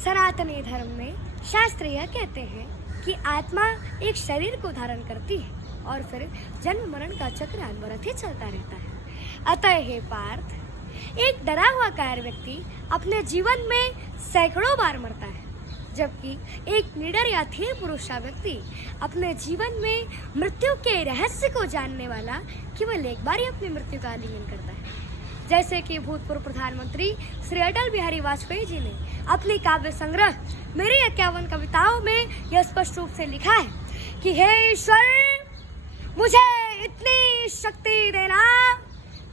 सनातनी धर्म में शास्त्र यह कहते हैं कि आत्मा एक शरीर को धारण करती है और फिर जन्म मरण का चक्र अनवरत ही चलता रहता है। अतः हे पार्थ, एक डरा हुआ कायर व्यक्ति अपने जीवन में सैकड़ों बार मरता है, जबकि एक निडर या धीर पुरुष व्यक्ति अपने जीवन में मृत्यु के रहस्य को जानने वाला केवल एक बार ही अपनी मृत्यु का आलिंगन करता है। जैसे कि भूतपूर्व प्रधानमंत्री श्री अटल बिहारी वाजपेयी जी ने अपनी काव्य संग्रह मेरी 51 कविताओं में यह स्पष्ट रूप से लिखा है कि हे ईश्वर, मुझे इतनी शक्ति देना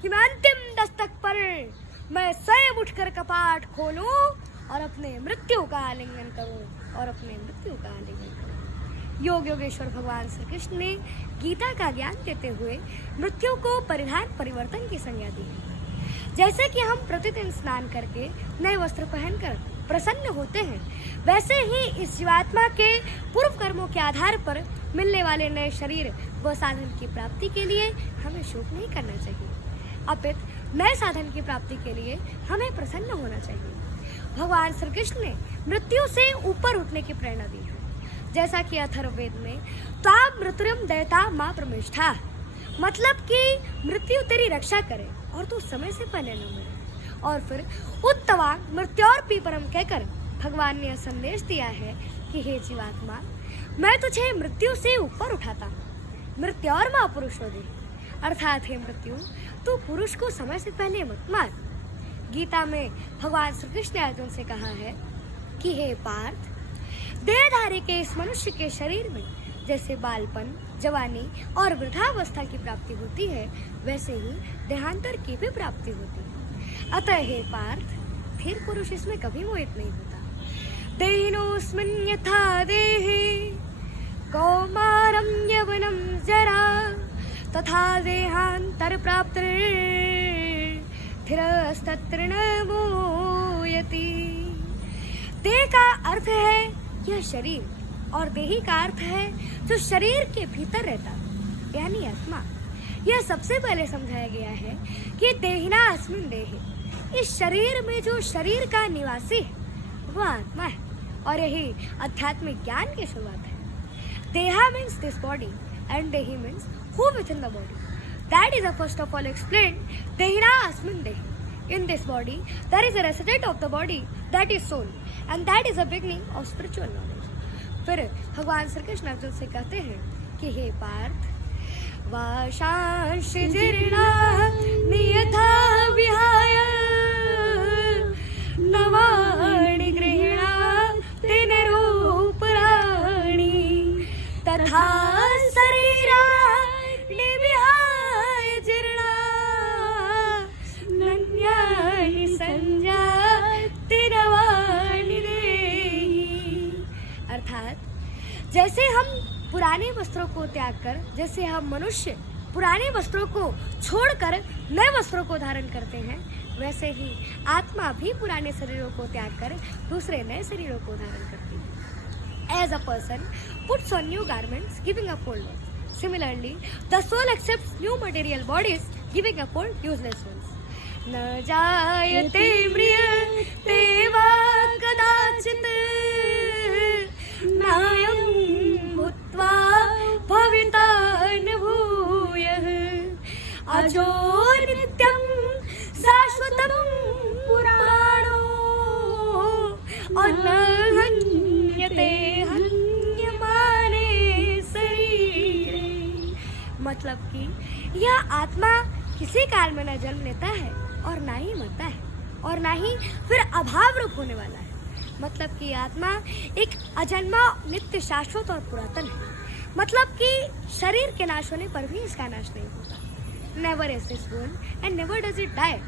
कि मैं अंतिम दस्तक पर मैं स्वयं उठकर कपाट खोलूं और अपने मृत्यु का आलिंगन करूं। योग योगेश्वर भगवान श्री कृष्ण ने गीता का ज्ञान देते हुए मृत्यु को परिधान परिवर्तन की संज्ञा दी है। जैसे कि हम प्रतिदिन स्नान करके नए वस्त्र पहनकर प्रसन्न होते हैं, वैसे ही इस जीवात्मा के पूर्व कर्मों के आधार पर मिलने वाले नए शरीर व साधन की प्राप्ति के लिए हमें शोक नहीं करना चाहिए, अपितु नए साधन की प्राप्ति के लिए हमें प्रसन्न होना चाहिए। भगवान श्री कृष्ण ने मृत्यु से ऊपर उठने की प्रेरणा दी है। जैसा कि अथर्ववेद में ताम मृत्युम दयता मां प्रमेष्ठा, मतलब कि मृत्यु तेरी रक्षा करे और तू समय से पहले न मरे। और फिर उत्तवा मृत्योर पीपरम कहकर भगवान ने यह संदेश दिया है कि हे जीवात्मा, मैं तुझे मृत्यु से ऊपर उठाता हूँ। मृत्योर मां पुरुषो दे, अर्थात हे मृत्यु, तू पुरुष को समय से पहले मत मार। गीता में भगवान श्री कृष्ण ने अर्जुन से कहा है कि हे पार्थ, देहधारी के इस मनुष्य के शरीर में जैसे बालपन, जवानी और वृद्धावस्था की प्राप्ति होती है, वैसे ही देहांतर की भी प्राप्ति होती है। अतः हे पार्थ, स्थिर पुरुष इसमें कभी मोहित नहीं होता। देहिनोऽस्मिन् यथा देहे कौमारं यवनं जरा तथा देहांतर प्राप्तिर् स्थिरस्तत्र न मोयति। देह का अर्थ है यह शरीर और देही का अर्थ है जो शरीर के भीतर रहता है, यानी आत्मा। यह सबसे पहले समझाया गया है कि देहिना अस्मिन् देहे, इस शरीर में जो शरीर का निवासी है वह आत्मा है, और यही आध्यात्मिक ज्ञान की शुरुआत है। Deha means this body and dehi means who within the body. That is first of all explain देहिना अस्मिन् देहे। In this body, there is a resident of the body, that is soul, and that is the beginning of spiritual knowledge. फिर भगवान श्री कृष्ण अर्जुन से कहते हैं कि हे पार्थ, वाशांश जीर्णा नियथा विहाय नवाणि गृह्णाति निरूपराणि तथा शरीराणि विहाय जीर्णा नन्यानि संजाति नवानि देहि। अर्थात जैसे हम पुराने वस्त्रों को त्याग कर, जैसे हम मनुष्य पुराने वस्त्रों को छोड़कर नए वस्त्रों को धारण करते हैं, वैसे ही आत्मा भी पुराने शरीरों को त्याग कर दूसरे नए शरीरों को धारण करती है। As a person puts on new garments, giving up old ones. Similarly, the soul accepts new material bodies, giving up old useless ones. न जायते म्रियते वा कदाचित् नायं भूत्वा भविता न भूयः अजो नित्यं शाश्वतं पुराणो न हन्यते हन्यमाने शरीरे। मतलब कि यह आत्मा किसी काल में न जन्म लेता है और ना ही मरता है और ना ही फिर अभाव रूप होने वाला है। मतलब कि आत्मा एक अजन्मा, नित्य, शाश्वत और पुरातन है। मतलब कि शरीर के नाश होने पर भी इसका नाश नहीं होता। Never is this born and never does it die,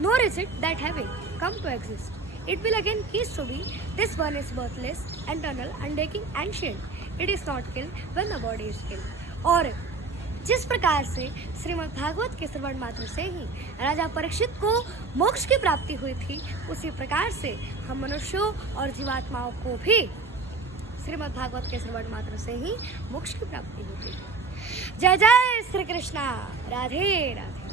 nor is it that having come to exist, it will again cease to be. This one is birthless, eternal, undying, ancient. It is not killed when the body is killed. और जिस प्रकार से श्रीमद् भागवत के श्रवण मात्र से ही राजा परीक्षित को मोक्ष की प्राप्ति हुई थी, उसी प्रकार से हम मनुष्यों और जीवात्माओं को भी श्रीमद् भागवत के श्रवण मात्र से ही मोक्ष की प्राप्ति होती है। जय जय श्री कृष्णा। राधे राधे।